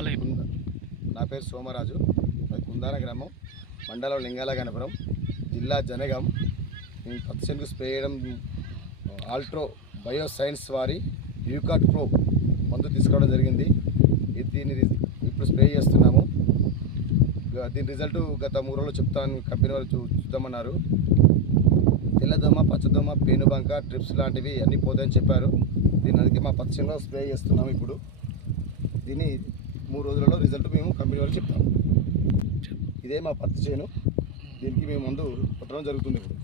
నా పేరు సోమరాజు, కుందాన గ్రామం, మండలం లింగాల గణపురం, జిల్లా జనగాం. మేము పత్తి చెనుకు స్ప్రే చేయడం ఆల్ట్రో బయో సైన్స్ వారి యూకాట్ ప్రో మందు తీసుకోవడం జరిగింది. దీన్ని ఇప్పుడు స్ప్రే చేస్తున్నాము. దీని రిజల్ట్ గత 3 రోజులు చెప్తాను, కంపెనీ వాళ్ళు చూద్దామన్నారు. తెల్లదోమ, పచ్చదోమ, పేనుబంక, ట్రిప్స్ లాంటివి అన్నీ పోతాయని చెప్పారు. దీని అందుకే మా పత్తి చేనులో స్ప్రే చేస్తున్నాము. ఇప్పుడు దీన్ని 3 రోజులలో రిజల్ట్ మేము కంపెనీ వాళ్ళు చెప్తాము. ఇదే మా పత్తి చేను, దీనికి మేము మందు కొట్టడం జరుగుతుంది. ఇప్పుడు